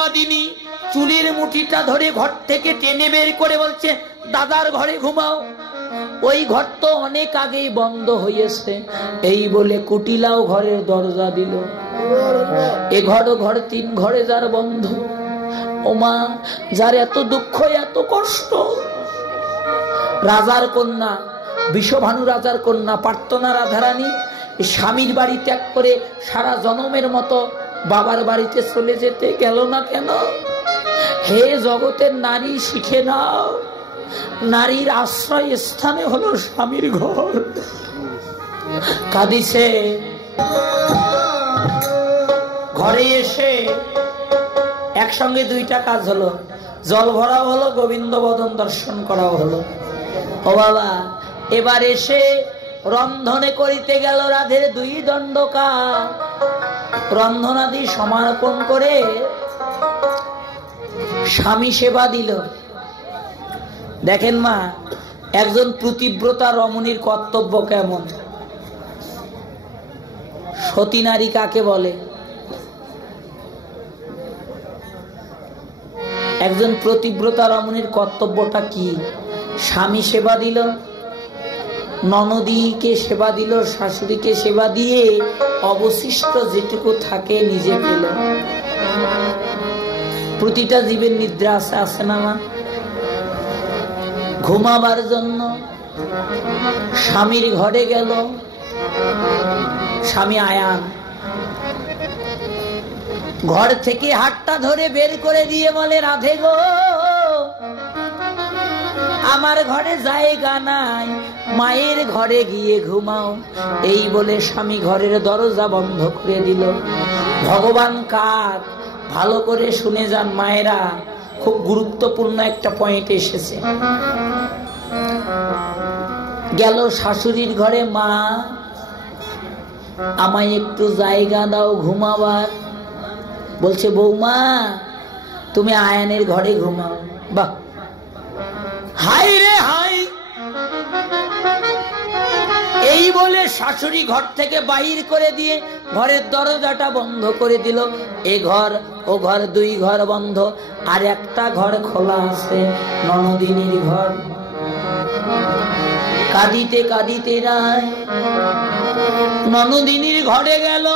বিবাদিনী চুলের মুঠিটা ধরে ঘর থেকে টেনে বের করে বলছে, দাদার ঘরে ঘুমাও। ওই ঘর তো অনেক আগেই বন্ধ হয়েছে। এই বলে কুটিলাও ঘরের দরজা দিল। এ ঘর ঘর তিন ঘরে যার বন্ধ। ওমা, যার এত দুঃখ এত কষ্ট। রাজার কন্যা, বিষভানু রাজার কন্যা প্রার্থনা রাধারানী স্বামীর বাড়ি ত্যাগ করে সারা জনমের মতো বাবার বাড়িতে চলে যেতে গেল না কেন? হে জগতের নারী, শিখে নাও, নারীর আশ্রয় স্থানে হলো স্বামীর ঘর। কাঁদিছে। ঘরে এসে একসঙ্গে দুইটা কাজ হলো, জল ভরাও হলো, গোবিন্দ বদন দর্শন করাও হলো। ও বাবা, এবার এসে রন্ধনে করিতে গেল রাধের দুই দণ্ডকার। রন্ধনাদি সমর্পণ করে স্বামী সেবা দিল। দেখেন মা, একজন প্রতিব্রতা রমণীর কর্তব্য কেমন। সতী নারী কাকে বলে? একজন প্রতিব্রতা রমণীর কর্তব্যটা কি? স্বামী সেবা দিল, ননদীকে সেবা দিল, শাশুড়িকে সেবা দিয়ে অবশিষ্ট যেটুকু থাকে নিজে পেল। প্রতিটা জীবের নিদ্রা আছে না মা? ঘুমাবার জন্য স্বামীর ঘরে গেল। স্বামী আয়ান ঘর থেকে হাতটা ধরে বের করে দিয়ে বলে, রাধে গো, আমার ঘরে জায়গা নাই, মায়ের ঘরে গিয়ে ঘুমাও। এই বলে স্বামী ঘরের দরজা বন্ধ করে দিল। ভগবান কার? ভালো করে শুনে যান মায়েরা, খুব গুরুত্বপূর্ণ একটা পয়েন্ট এসেছে। গেল শাশুড়ির ঘরে, মা আমায় একটু জায়গা দাও ঘুমাবার। বলছে, বৌমা তুমি আয়ানের ঘরে ঘুমাও। বাহ, হাই রে হাই। এই বলে শাশুড়ি ঘর থেকে বাহির করে দিয়ে ঘরের দরজাটা বন্ধ করে দিল। এ ঘর ও ঘর, দুই ঘর বন্ধ, আর একটা ঘর খোলা আছে, ননদিনীর ঘর। কাঁদিতে কাঁদিতে রায় ননদিনীর ঘরে গেল।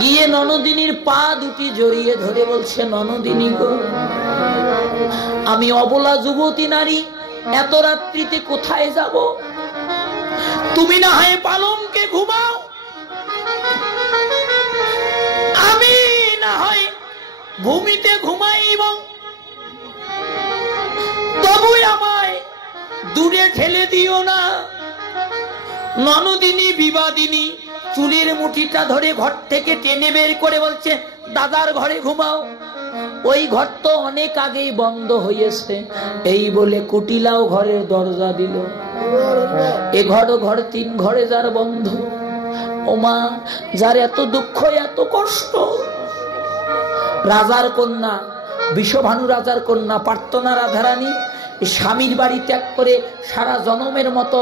গিয়ে ননদিনীর পা দুটি জড়িয়ে ধরে বলছে, ননদিনী গো, আমি অবলা যুবতী নারী, এত রাত্রিতে কোথায় যাব? তুমি না হয় পালঙ্কে ঘুমাও, আমি না হয় ভূমিতে ঘুমাইব, তবু আমায় দূরে ঠেলে দিও না। ননদিনী বিবাদিনী চুলের মুঠিটা ধরে ঘর থেকে টেনে বের করে বলছে, দাদার ঘরে ঘুমাও। ওই ঘর তো অনেক আগেই বন্ধ হয়েছে। এই বলে কুটিলাও ঘরের দরজা দিল। এ ঘর ঘর তিন ঘরে যার বন্ধ। ওমা, যার এত দুঃখ এত কষ্ট। রাজার কন্যা, বিষভানু রাজার কন্যা প্রার্থনা রাধারানী স্বামীর বাড়ি ত্যাগ করে সারা জনমের মতো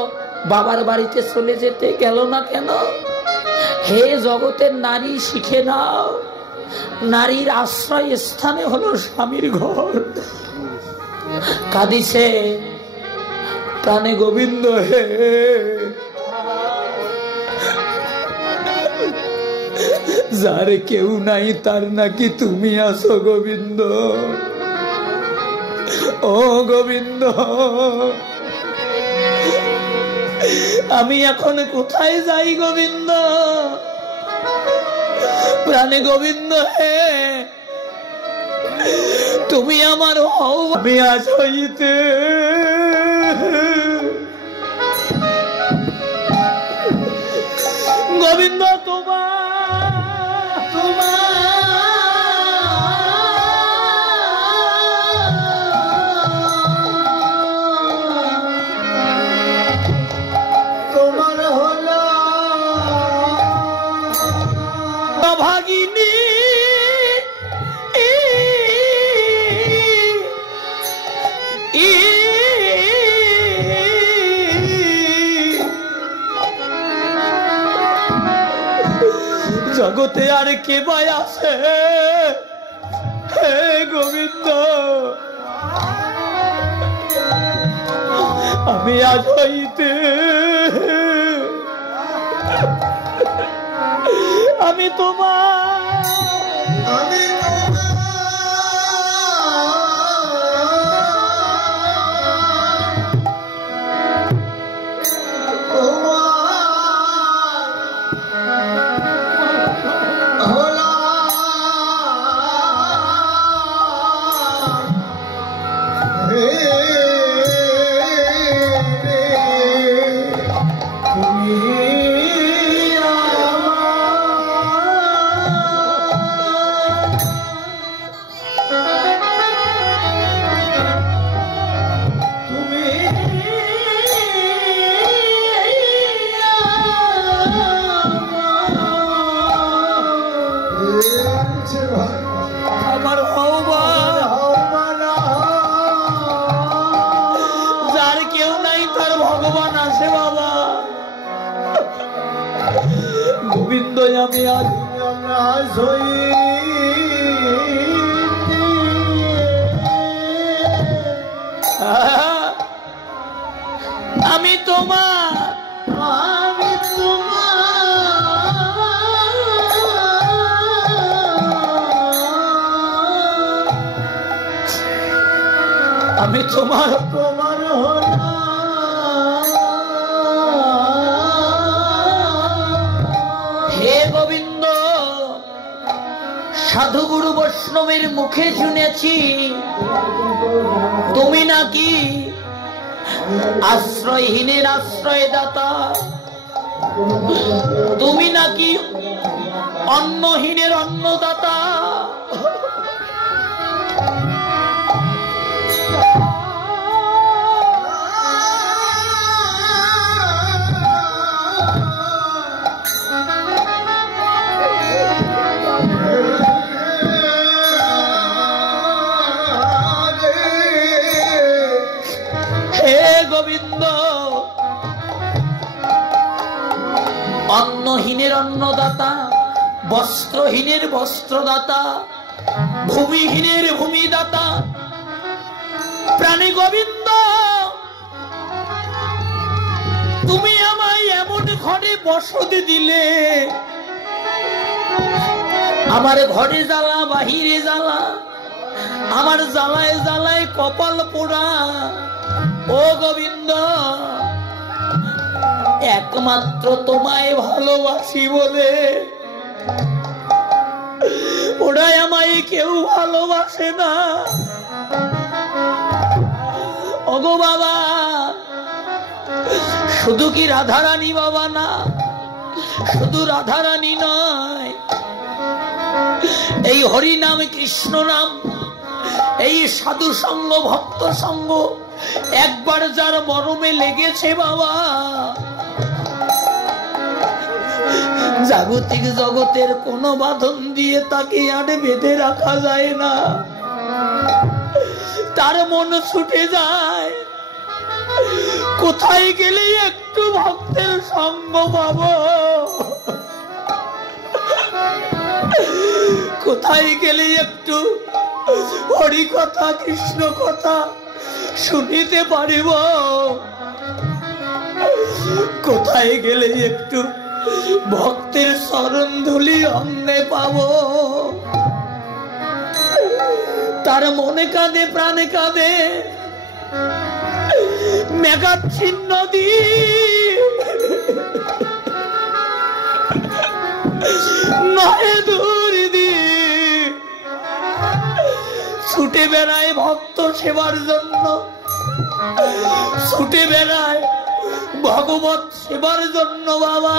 বাবার বাড়িতে চলে যেতে গেল না কেন? হে জগতের নারী, শিখে নাও, নারীর আশ্রয় স্থানে হলো স্বামীর ঘর। কাঁদিছে। প্রাণে গোবিন্দ হে, যার কেউ নাই তার নাকি তুমি আছো গোবিন্দ। ও গোবিন্দ, আমি এখন কোথায় যাই গোবিন্দ? প্রাণে গোবিন্দ হে, তুমি আমার হও। আমি আজ হইতে গোবিন্দ তোমার হলো ভাগিনী। জগতে আর কে ভাই আছে? হে গোবিন্দ, আমি আজ হইতে আমি তোমার, আমি আমি আজ আমি তোমার, আমি তোমার, আমি তোমার তোমার গোবিন্দ। সাধুগুরু বৈষ্ণবের মুখে শুনেছি তুমি নাকি আশ্রয়হীনের আশ্রয়দাতা, তুমি নাকি অন্নহীনের অন্নদাতা। গোবিন্দ, অন্নহীনের অন্নদাতা, বস্ত্রহীনের বস্ত্রদাতা, ভূমিহীনের ভূমিদাতা, প্রাণী গোবিন্দ, তুমি আমায় এমন ঘরে বসতি দিলে, আমার ঘরে জ্বালা বাহিরে জ্বালা, আমার জ্বালায় জ্বালায় কপাল পোড়া। ও গোবিন্দ, একমাত্র তোমায় ভালোবাসি বলে ওরাই আমায় কেউ ভালোবাসে না। ওগো বাবা, শুধু কি রাধারানী বাবা না, শুধু রাধারানী নয়, এই হরি নাম কৃষ্ণ নাম, এই সাধু সঙ্গ ভক্ত সঙ্গ একবার যার মরমে লেগেছে বাবা, জাগতিক জগতের কোন বাঁধন দিয়ে তাকে আর বেঁধে রাখা যায় না, তার মন ছুটে যায়। কোথায় গেলে একটু ভক্তের সঙ্গ পাবো, কোথায় গেলে একটু হরি কথা কৃষ্ণ কথা শুনিতে পারিব, কোথায় গেলে একটু ভক্তের চরণ ধুলি অন্নে পাব। তার মনে কাঁদে প্রাণে কাঁদে মেঘাচ্ছিন্ন নদী, নহে দূর দি ছুটে বেড়ায় ভক্ত সেবার জন্য, ছুটে বেড়ায় ভগবত সেবার জন্য বাবা।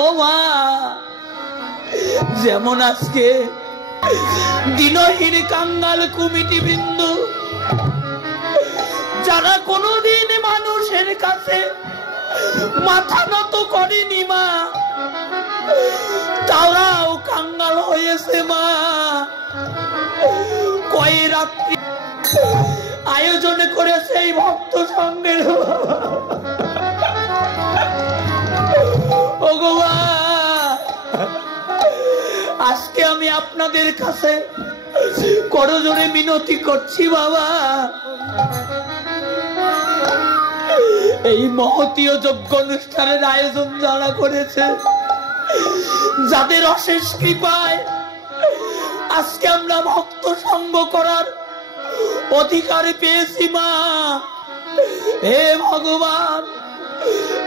ও মা, যেমন আজকে দিনহীন কাঙ্গাল কুমিটি বিন্দু, যারা কোনদিন মানুষের কাছে মাথা নত করেনি মা, তারাও কাঙ্গাল হয়েছে মা। কয় রাত্রি আয়োজন করেছে এই ভক্ত সঙ্গের, ও গো মা আজকে আমি আপনাদের কাছে করজোড়ে মিনতি করছি বাবা, এই মহতীয় যজ্ঞ অনুষ্ঠানের আয়োজন যারা করেছে, যাদের অশেষ কৃপায় আজকে আমরা ভক্ত সঙ্গ করার অধিকার পেয়েছি মা, হে ভগবান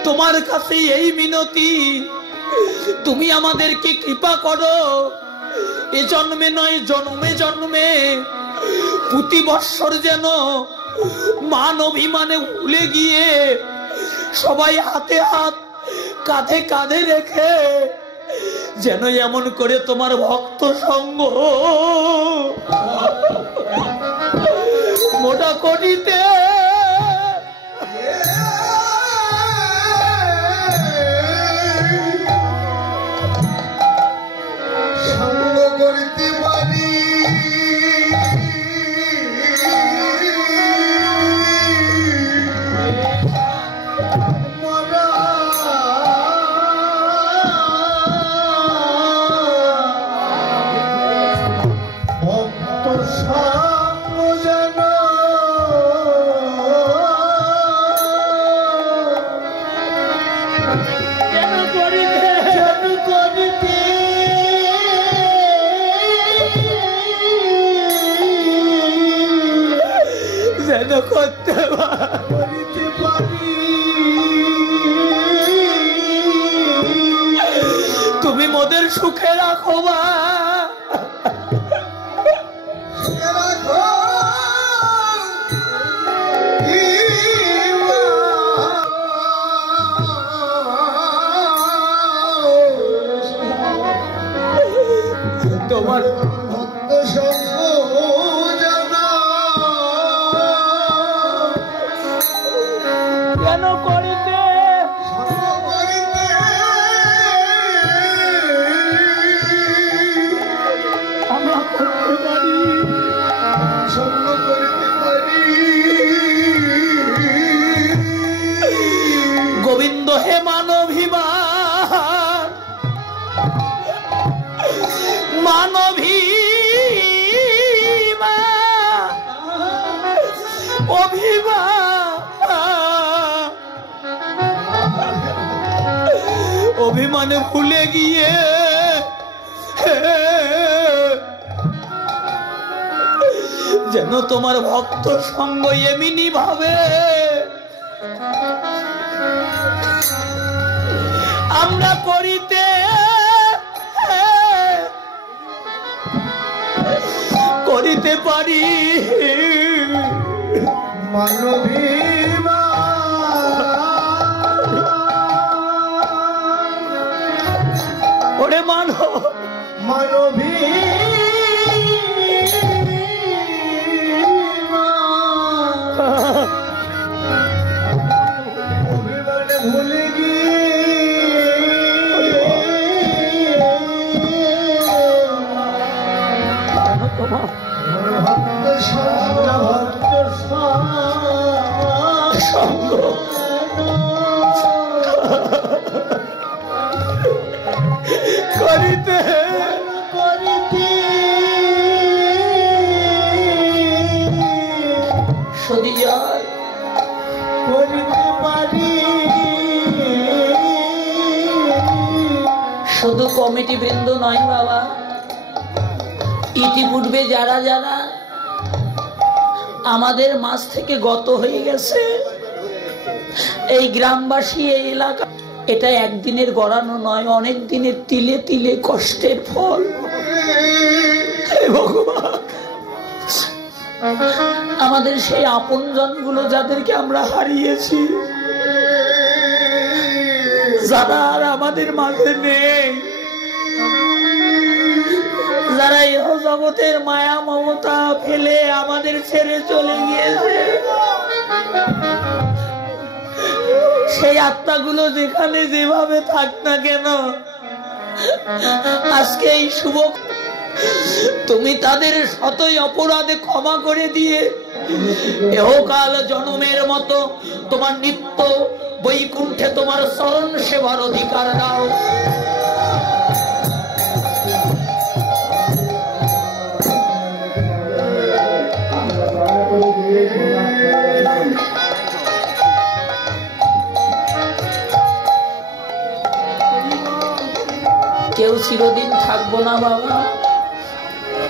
তোমার কাছে এই মিনতি, তুমি আমাদেরকে কৃপা করো, এ জন্মে নয় জন্মে জন্মে প্রতি বৎসর যেন মান অভিমানে ভুলে গিয়ে সবাই হাতে হাত কাঁধে কাঁধে রেখে যেন এমন করে তোমার ভক্ত সঙ্গ মোটা করিতে করতে পারি, তুমি মোদের সুখে রাখো বা তোমার ভক্ত সঙ্গ কেন করিতে আমরা করতে পারি, সঙ্গ করিতে পারি। গোবিন্দ হে মানভিমান, মানভিমান, অভিমান, অভিমানে ভুলে গিয়ে যেন তোমার ভক্ত সঙ্গ এমনি ভাবে আমরা করিতে করিতে পারি। মানবীমা ওরে মানব মানবী ভুলে করিতে করিতে সদিয়ার করিতে পারি। শুধু কমিটি বৃন্দ নয় বাবা, ইতিপূর্বে যারা যারা আমাদের মাঝ থেকে গত হয়ে গেছে, এই গ্রামবাসী এই এলাকা, এটা একদিনের গড়ানো নয়, অনেক দিনের তিলে তিলে কষ্টের ফল। ভগবান আমাদের সেই আপনজন গুলো যাদেরকে আমরা হারিয়েছি, যারা আর আমাদের মাঝে নেই, যারা এই জগতের মায়া মমতা ফেলে আমাদের ছেড়ে চলে গিয়েছে, সেই আত্মাগুলো যেখানে যেভাবে থাক না কেন, আজকে এই শুভ তুমি তাদের শতই অপরাধে ক্ষমা করে দিয়ে এহকাল জন্মের মতো তোমার নিত্য বৈকুণ্ঠে তোমার চরণ সেবার অধিকার দাও। কেউ চিরদিন থাকবো না বাবা,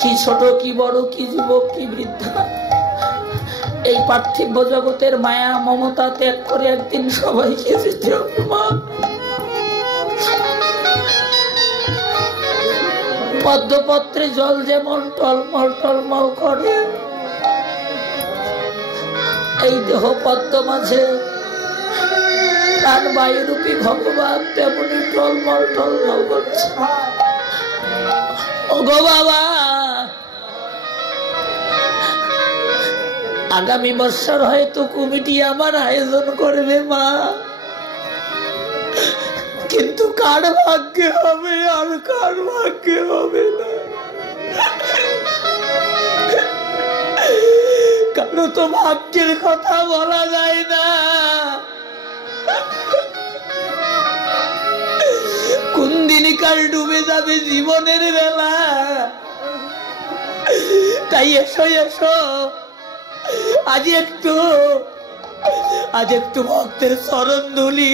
কি ছোট কি বড়, কি যুবক কি বৃদ্ধা, এই পার্থিব জগতের মায়া মমতা ত্যাগ করে একদিন সবাইকে যেতে হবে মা। পদ্মপত্রে জল যেমন টলমল টলমল করে, এই দেহ পদ্ম মাঝে তার বায়ুরূপী ভগবান তেমনি টলমল টলমল করছে। ওগো বাবা, আগামী বছর হয়তো কমিটি আমার আয়োজন করবে মা, কিন্তু কার ভাগ্যে হবে আর কার ভাগ্যে হবে না, কারো তো ভাগ্যের কথা বলা যায় না। কোন দিন কাল ডুবে যাবে জীবনের বেলা। তাই এসো এসো, আজ একটু ভক্তের চরণ ধুলি।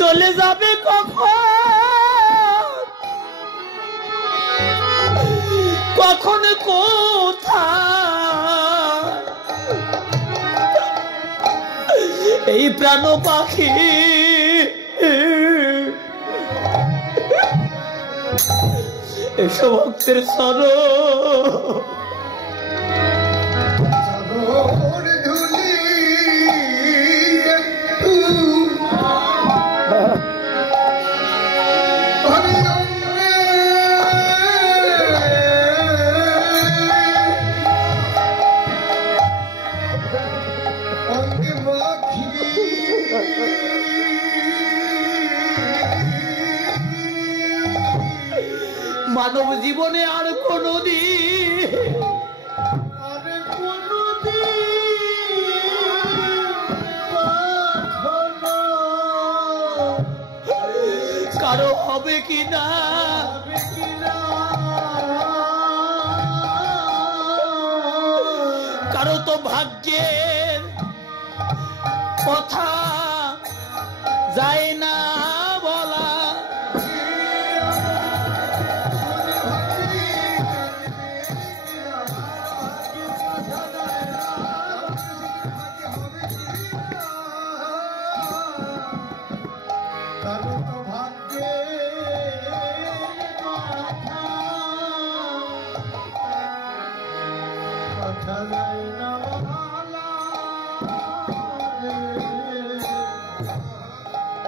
চলে যাবে কখন কোথায় এই প্রাণ পাখি এসব ভক্তের স্মরণ মানব জীবনে আর কোনদিন কারো হবে কিনা কারো তো ভাগ্যের কথা যায় না বলা।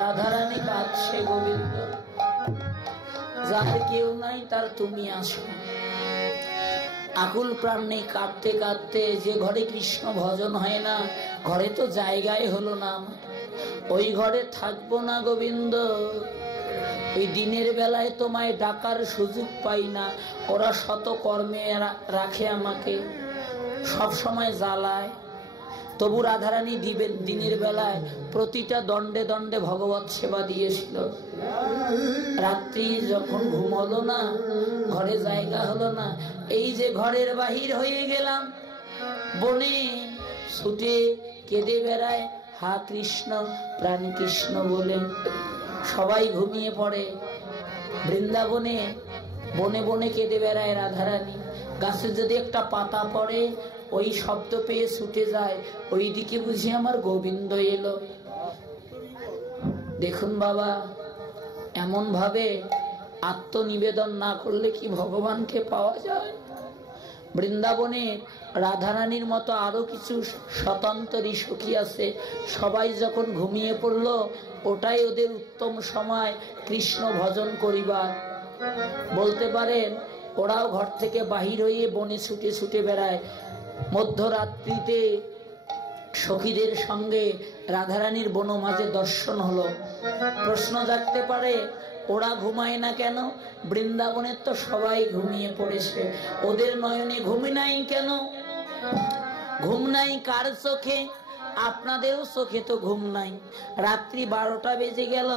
রাধারানী কাঁদছে গোবিন্দ, যার কেউ নাই তার তুমি আসো। আকুল প্রাণে কাঁদতে কাঁদতে, যে ঘরে কৃষ্ণ ভজন হয় না ঘরে তো জায়গায় হলো না, ওই ঘরে থাকবো না গোবিন্দ। ওই দিনের বেলায় তোমায় ডাকার সুযোগ পাই না, ওরা শত কর্মে রাখে আমাকে, সব সময় জ্বালায়। তবু রাধারানী দিবেন দিনের বেলায় প্রতিটা দণ্ডে দণ্ডে ভগবত সেবা দিয়েছিল। রাত্রি যখন ঘুম হলো না, ঘরে জায়গা হলো না, এই যে ঘরের বাহির হয়ে গেলাম, বনে ছুটে কেঁদে বেড়ায় হা কৃষ্ণ প্রাণ কৃষ্ণ বলে সবাই ঘুমিয়ে পড়ে। বৃন্দাবনে বনে বনে কেঁদে বেড়ায় রাধারানী। গাছে যদি একটা পাতা পড়ে ওই শব্দ পেয়ে ছুটে যায়, ওই দিকে বুঝি আমার গোবিন্দ এলো। দেখুন বাবা, এমন ভাবে আত্মনিবেদন না করলে কি ভগবানকে পাওয়া যায়? বৃন্দাবনে রাধারানীর মতো আরো কিছু স্বতন্ত্রী সখী আছে। সবাই যখন ঘুমিয়ে পড়ল, ওটাই ওদের উত্তম সময় কৃষ্ণ ভজন করিবার। বলতে পারেন ওরাও ঘর থেকে বাহির হয়ে বনে ছুটে ছুটে বেড়ায়। মধ্যরাত্রিতে সখীদের সঙ্গে রাধারানীর বন মাঝে দর্শন হলো। প্রশ্ন জাগতে পারে, ওরা ঘুমায় না কেন? বৃন্দাবনের তো সবাই ঘুমিয়ে পড়েছে, ওদের নয়নে ঘুম নাই কেন? ঘুম নাই কার চোখে? আপনাদেরও চোখে তো ঘুম নাই। রাত্রি 12টা বেজে গেল,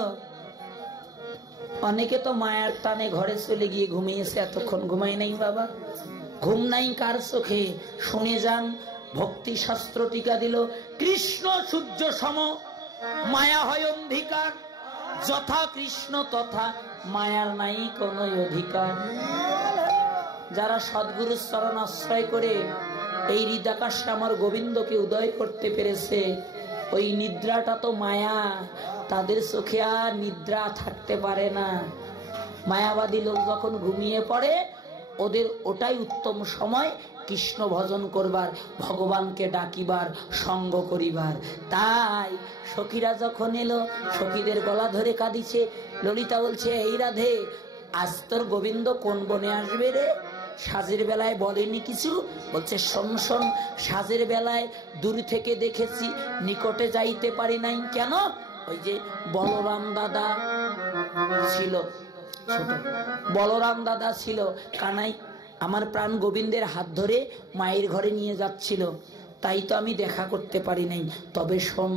অনেকে তো মায়ার টানে ঘরে চলে গিয়ে ঘুমিয়েছে, এতক্ষণ ঘুমাই নাই বাবা। ঘুম নাই কার চোখে? শুনে যান, ভক্তি শাস্ত্র টিকা দিল, কৃষ্ণ সূর্য সম, মায়া হয় অধিকার, যথা কৃষ্ণ তথা মায়ার নাই কোনো অধিকার। যারা সদ্গুরুর চরণ আশ্রয় করে এই হৃদাকাশে আমার গোবিন্দকে উদয় করতে পেরেছে, ওই নিদ্রাটা তো মায়া, তাদের চোখে আর নিদ্রা থাকতে পারে না। মায়াবাদী লোক যখন ঘুমিয়ে পড়ে, ওদের ওটাই উত্তম সময় কৃষ্ণ ভজন করবার, ভগবানকে ডাকিবার, সঙ্গ করিবার। তাই সখীরা যখন এলো, সখীদের গলা ধরে কাঁদিছে। ললিতা বলছে, এই রাধে, আজ তোর গোবিন্দ কোন বনে আসবে রে? সাজের বেলায় বলেনি কিছু? বলছে, শোন শোন, সাজের বেলায় দূর থেকে দেখেছি, নিকটে যাইতে পারি নাই। কেন? ওই যে বলরাম দাদা ছিল, ছোট বলরাম দাদা ছিল, কানাই আমার প্রাণ গোবিন্দের হাত ধরে মায়ের ঘরে নিয়ে যাচ্ছিল, তাই তো আমি দেখা করতে পারি নাই। তবে শোন,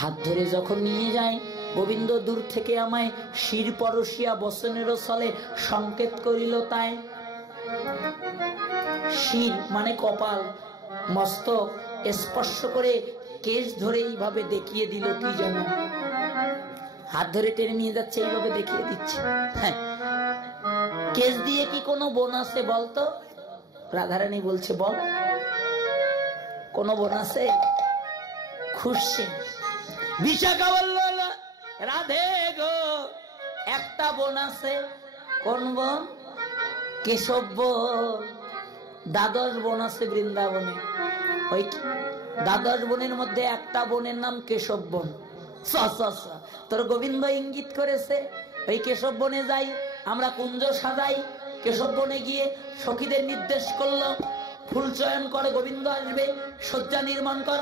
হাত ধরে যখন নিয়ে যায়, গোবিন্দ দূর থেকে আমায় শির পরশিয়া বচনেরও ছলে সংকেত করিল। তাই শির মানে কপাল, মস্তক স্পর্শ করে কেশ ধরে এইভাবে দেখিয়ে দিল কি যেন। হাত ধরে টেনে নিয়ে যাচ্ছে, এইভাবে দেখিয়ে দিচ্ছে। হ্যাঁ, কেশ দিয়ে কি কোনো বোন আছে বলতো? রাধারানী বলছে, বল, কোন বোন আছে? খুশি বিশাখা বলল, রাধে গো, একটা বোন আছে। কোন বোন? কেশব বোন। দ্বাদশ বোন আছে বৃন্দাবনে, ওই দ্বাদশ বোনের মধ্যে একটা বোনের নাম কেশব বোন। তোর গোবিন্দ ইঙ্গিত করেছে, ওই কেশব বনে যাই, আমরা কুঞ্জ সাজাই। কেশব বনে গিয়ে সখীদের নির্দেশ করলো, ফুল চয়ন করে, গোবিন্দ আসবে, শয্যা নির্মাণ কর।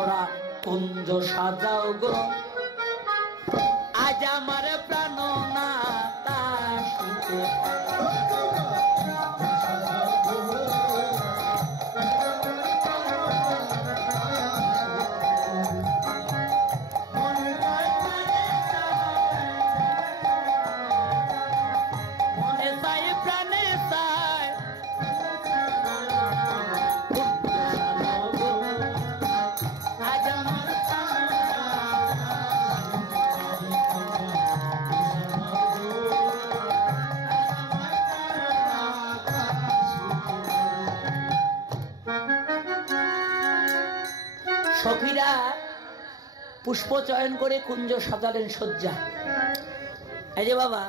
ওরা কুঞ্জ সাজাও গো, আজ আমার প্রাণ না তাসিতে। সখীরা পুষ্প চয়ন করে কুঞ্জ সাজালেন, শয্যা। এই যে বাবা,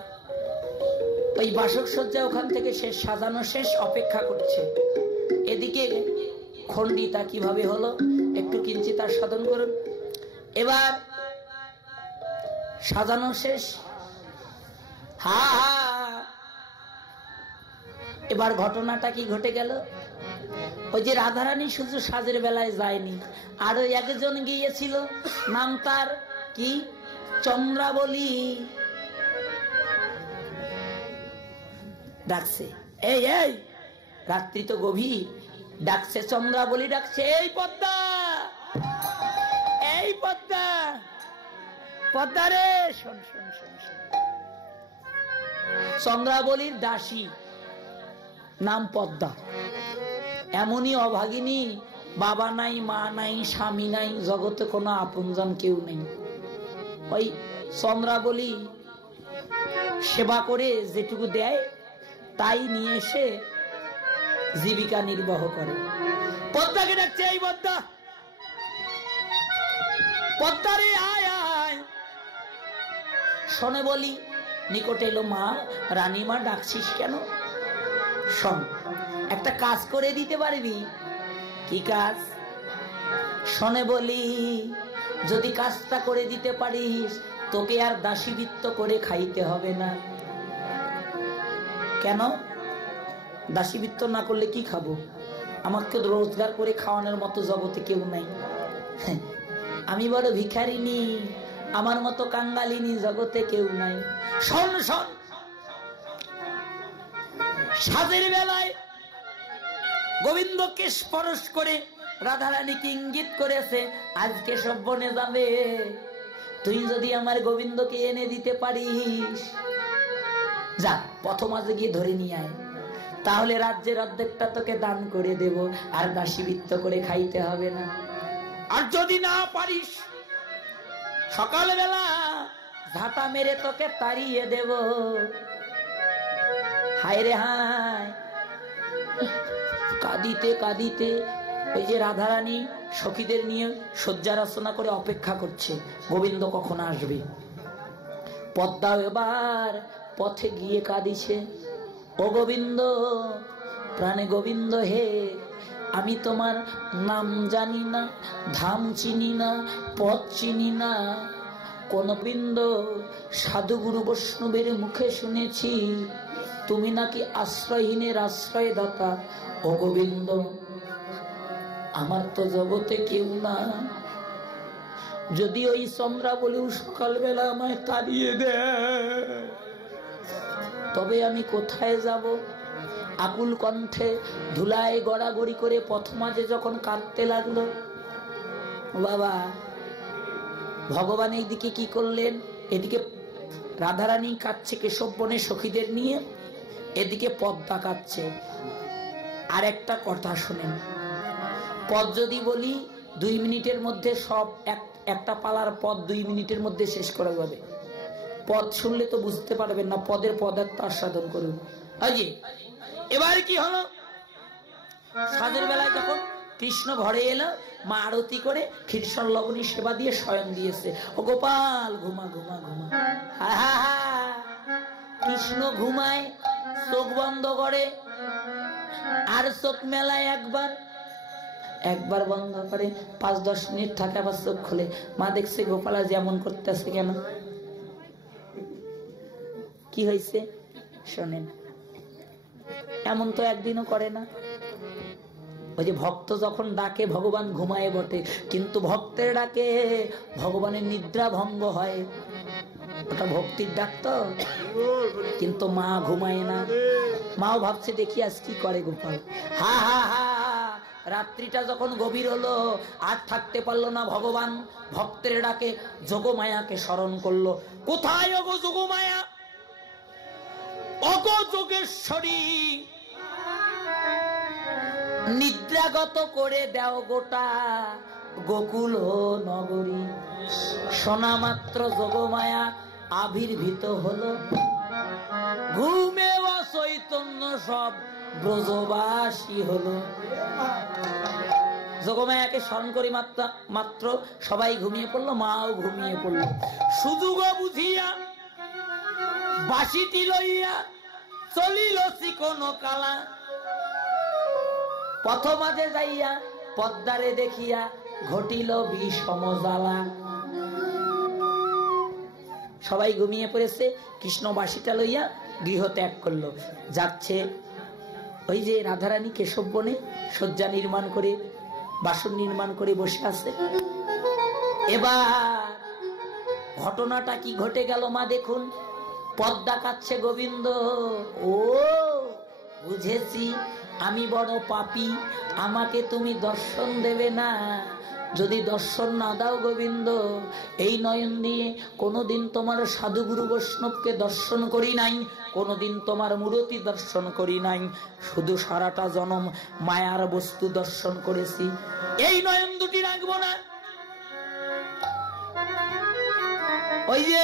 ওই বাসক শয্যা ওখান থেকে শেষ, সাজানো শেষ, অপেক্ষা করছে। এদিকে খণ্ডিতা কিভাবে হলো একটু কিঞ্চিত আর সাধন করুন। এবার সাজানো শেষ, হা হা। এবার ঘটনাটা কি ঘটে গেল? ওই যে রাধারানী শুধু সাজের বেলায় যায়নি, আরো একজন গিয়েছিল, নাম তার কি? চন্দ্রাবলী। ডাকছে, এই এই, রাত্রি তো গভীর, ডাকছে চন্দ্রাবলী, ডাকছে, এই পদ্মা, এই পদ্মা, পদ্মা রে, শোন শোন শোন শোন। চন্দ্রাবলীর দাসী, নাম পদ্মা। এমনই অভাগিনী বাবা নাই, মা নাই, স্বামী নাই, জগতে কোনো আপনজন কেউ নেই। ওই চন্দ্রাবলী সেবা করে যেটুকু দেয় তাই নিয়ে এসে জীবিকা নির্বাহ করে। পদ্মাকে ডাকছে, এই পদ্মা, পদ্মা রে আয় আয়। শোনে বলি নিকটে এলো। মা, রানীমা ডাকছিস কেন? শোন, একটা কাজ করে দিতে পারবি? কি কাজ? শোনে বলি, যদি কাজটা করে দিতে পারিস তোকে আর দাসীবৃত্ত করে খাইতে হবে না। কেন? দাসীবৃত্ত না করলে কি খাবো? আমাকে রোজগার করে খাওয়ানোর মতো জগতে কেউ নাই। আমি বড় ভিখারিনী, আমার মতো কাঙ্গালিনী জগতে কেউ নাই। শোন শোন, সাজের বেলায় গোবিন্দকে স্পর্শ করে রাধারানীকে ইঙ্গিত করেছে, আজকে সব বনে যাবে, তুই যদি আমার গোবিন্দকে এনে দিতে পারিস, যা প্রথম আজকে গিয়ে ধরে নিয়ে আয়, তাহলে রাজ্যের অর্ধেকটা তোকে দান করে দেব, আর দাসীবৃত্ত করে খাইতে হবে না। আর যদি না পারিস সকালবেলা ঝাঁটা মেরে তোকে তাড়িয়ে দেব। হায় রে হায়, কাঁদিতে কাঁদিতে ওই যে রাধারানী সখীদের নিয়ে শয্যা রচনা করে অপেক্ষা করছে গোবিন্দ কখন আসবে। পদ্মা এবার পথে গিয়ে কাঁদিছে, ও গোবিন্দ, প্রাণে গোবিন্দ হে, আমি তোমার নাম জানি না, ধাম চিনি না, পথ চিনি না। কোন বৃন্দ সাধু গুরু বৈষ্ণবের মুখে শুনেছি তুমি নাকি আশ্রয়হীনের আশ্রয় দাতা। ও গোবিন্দ, আমার তো জগতে কেউ না, যদি ওই চন্দ্রাবলীও সকালবেলা আমায় তাড়িয়ে দেয় তবে আমি কোথায় যাব? আকুল কণ্ঠে ধুলায় গড়াগড়ি করে পথ মাঝে যখন কাঁদতে লাগলো, বাবা ভগবান এইদিকে কি করলেন? এদিকে রাধারানী কাঁদছে কেশব বনে সখীদের নিয়ে, এদিকে পদ্মা কাঁদছে। আর একটা কথা শোনেন, পদ যদি বলি 2 মিনিটের মধ্যে সব একটা পালার পদ 2 মিনিটের মধ্যে শেষ করা যাবে। পদ শুনলে তো বুঝতে পারবেন না, পদের পদার্থ আস্বাদন করুন। আজি এবার কি হলো? সাজের বেলায় যখন কৃষ্ণ ঘরে এলো, মা আরতি করে ক্ষীরসর লবণী সেবা দিয়ে শয়ন দিয়েছে। ও গোপাল, ঘুমা ঘুমা ঘুমা। হা হা হা, কৃষ্ণ ঘুমায়, চোখ বন্ধ করে, আর চোখ মেলায় একবার বন্ধ করে, 5-10 মিনিট থাকে, আবার চোখ খুলে। মা দেখছে গোপাল আজ এমন করতেছে কেন? কি হয়েছে শোনেন, এমন তো একদিনও করে না। ওই যে ভক্ত যখন ডাকে ভগবান ঘুমায় বটে, কিন্তু ভক্তের ডাকে ভগবানের নিদ্রা ভঙ্গ হয়, ওটা ভক্তির ডাক তো। কিন্তু মা ঘুমায় না, মাও ভাবছে দেখি আজ কি করে গোপাল। হা হা হা, রাত্রিটা যখন গভীর হলো, আর থাকতে পারলো না ভগবান, ভক্তের ডাকে যোগমায়াকে স্মরণ করলো। কোথায় ওগো যোগমায়া, ওগো যোগেশ্বরী, নিদ্রাগত করে দাও গোটা গোকুল নগরী। শোনা মাত্র যোগমায়া আবির্ভূত হলো, ঘুমে অচৈতন্য সব ব্রজবাসী হলো। যোগমায়াকে স্মরণ করি মাত্র সবাই ঘুমিয়ে পড়লো, মাও ঘুমিয়ে পড়লো। সুযোগ বুঝিয়া বাঁশিটি লইয়া চলিল চিকন কালা, পথ মাঝে যাইয়া পদ্মারে দেখিয়া ঘটিল বিষম জ্বালা। সবাই ঘুমিয়ে পড়েছে, কৃষ্ণ বাঁশিটা লইয়া গৃহ ত্যাগ করলো। যাচ্ছে ওই যে রাধারানী কেশব বনে শয্যা নির্মাণ করে, বাসন নির্মাণ করে বসে আছে। এবার ঘটনাটা কি ঘটে গেল মা দেখুন। পদ্মা কাচ্ছে গোবিন্দ, ও বুঝেছি আমি বড় পাপী, আমাকে তুমি দর্শন দেবে না, যদি দর্শন না দাও গোবিন্দ, এই নয়ন দিয়ে কোনোদিন তোমার সাধুগুরু বৈষ্ণবকে দর্শন করি নাই, কোনোদিন তোমার মূর্তি দর্শন করি নাই, শুধু সারাটা জনম মায়ার বস্তু দর্শন করেছি, এই নয়ন দুটি রাখবো না? ওই যে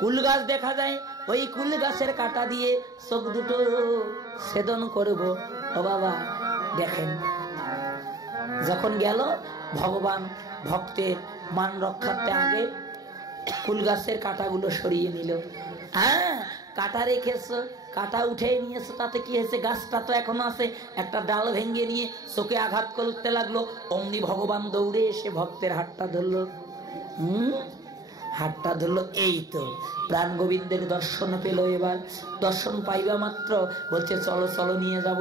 কুল গাছ দেখা যায়, ওই কুল গাছের কাটা দিয়ে চোখ দুটো ছেদন করব। ও বাবা দেখেন, যখন গেল ভগবান ভক্তের মান রক্ষার্থে আগে কুল গাছের কাটাগুলো সরিয়ে নিল। হ্যাঁ, কাটা রেখেছো, কাটা উঠে নিয়েছো, তাতে কি হয়েছে? গাছটা তো এখনো আছে। একটা ডাল ভেঙে নিয়ে চোখে আঘাত করতে লাগলো, অমনি ভগবান দৌড়ে এসে ভক্তের হাতটা ধরলো। হাতটা ধরলো, এই তো প্রাণ গোবিন্দের দর্শন পেল। এবার দর্শন পাইবা মাত্র বলছে চলো চলো নিয়ে যাব।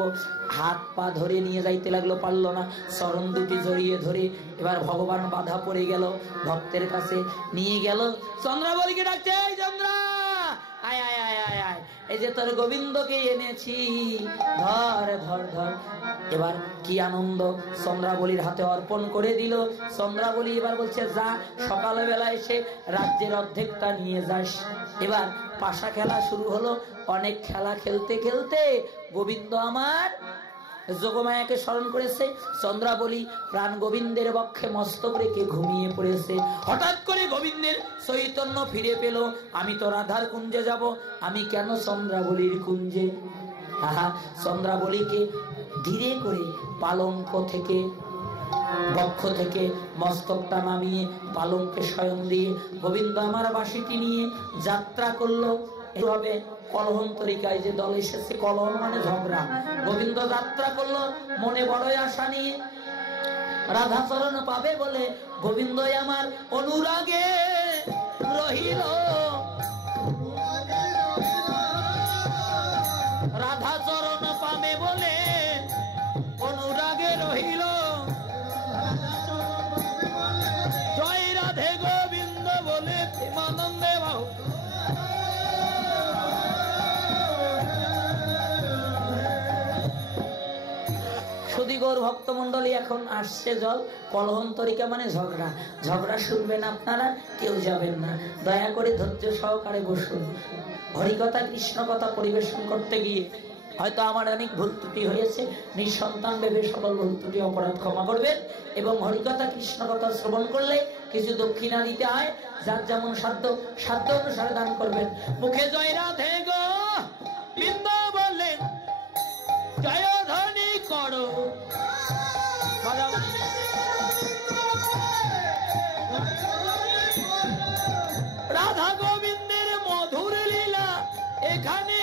হাত পা ধরে নিয়ে যাইতে লাগলো, পারলো না, চরণ দুটি জড়িয়ে ধরে এবার ভগবান বাধা পড়ে গেল, ভক্তের কাছে নিয়ে গেল। চন্দ্রাবলীকে ডাকছে, এই চন্দ্রা আয় আয় আয় আয় আয়, এই যে তোর গোবিন্দকে এনেছি, ধর ধর ধর। এবার কি আনন্দ, চন্দ্রাবলীর হাতে অর্পণ করে দিল। চন্দ্রাবলী এবার বলছে যা, সকালবেলা এসে রাজ্যের অর্ধেকটা নিয়ে যাস। এবার পাশা খেলা শুরু হলো। অনেক খেলা খেলতে খেলতে গোবিন্দ আমার যোগমায়াকে স্মরণ করেছে। চন্দ্রাবলী প্রাণ গোবিন্দের বক্ষে মস্তক রেখে ঘুমিয়ে পড়েছে। হঠাৎ করে গোবিন্দের চৈতন্য ফিরে পেল। আমি তো রাধার কুঞ্জে যাব, আমি কেন চন্দ্রাবলীর কুঞ্জে? আহা, চন্দ্রাবলীকে ধীরে করে পালঙ্ক থেকে, বক্ষ থেকে মস্তকটা নামিয়ে পালঙ্কে শয়ন দিয়ে গোবিন্দ আমার বাঁশিটি নিয়ে যাত্রা করলো। এভাবে কলহন্তরিকায় যে দল এসেছে, কলহন মানে ঝগড়া, গোবিন্দ যাত্রা করলো মনে বড়ই আশা নিয়ে। রাধাচরণ পাবে বলে গোবিন্দ আমার অনুরাগে রহিল, রাধাচরণ পাবে বলে অনুরাগে রহিল। জয় রাধে গোবিন্দ বলে প্রেমানন্দে বাহু। সুধীগৌর ভক্তমন্ডলী, এখন আসছে জল। কলহন্তরিকা মানে ঝগড়া, ঝগড়া শুনবেন আপনারা, কেউ যাবেন না, দয়া করে ধৈর্য সহকারে বসুন। হরিকথা কৃষ্ণ কথা পরিবেশন করতে গিয়ে হয়তো আমার অনেক ভুল ত্রুটি হয়েছে, নিঃসন্তান ভেবে সকল ভুল ত্রুটি অপরাধ ক্ষমা করবেন। এবং হরিকথা কৃষ্ণ কথা শ্রবণ করলে কিছু দক্ষিণা দিতে হয়, যার যেমন সাধ্য, সাধ্য অনুসারে দান করবেন। মুখে জয় রাধে গো বৃন্দ বললেন, জয় ধ্বনি করো, রাধা গোবিন্দের মধুর লীলা এখানে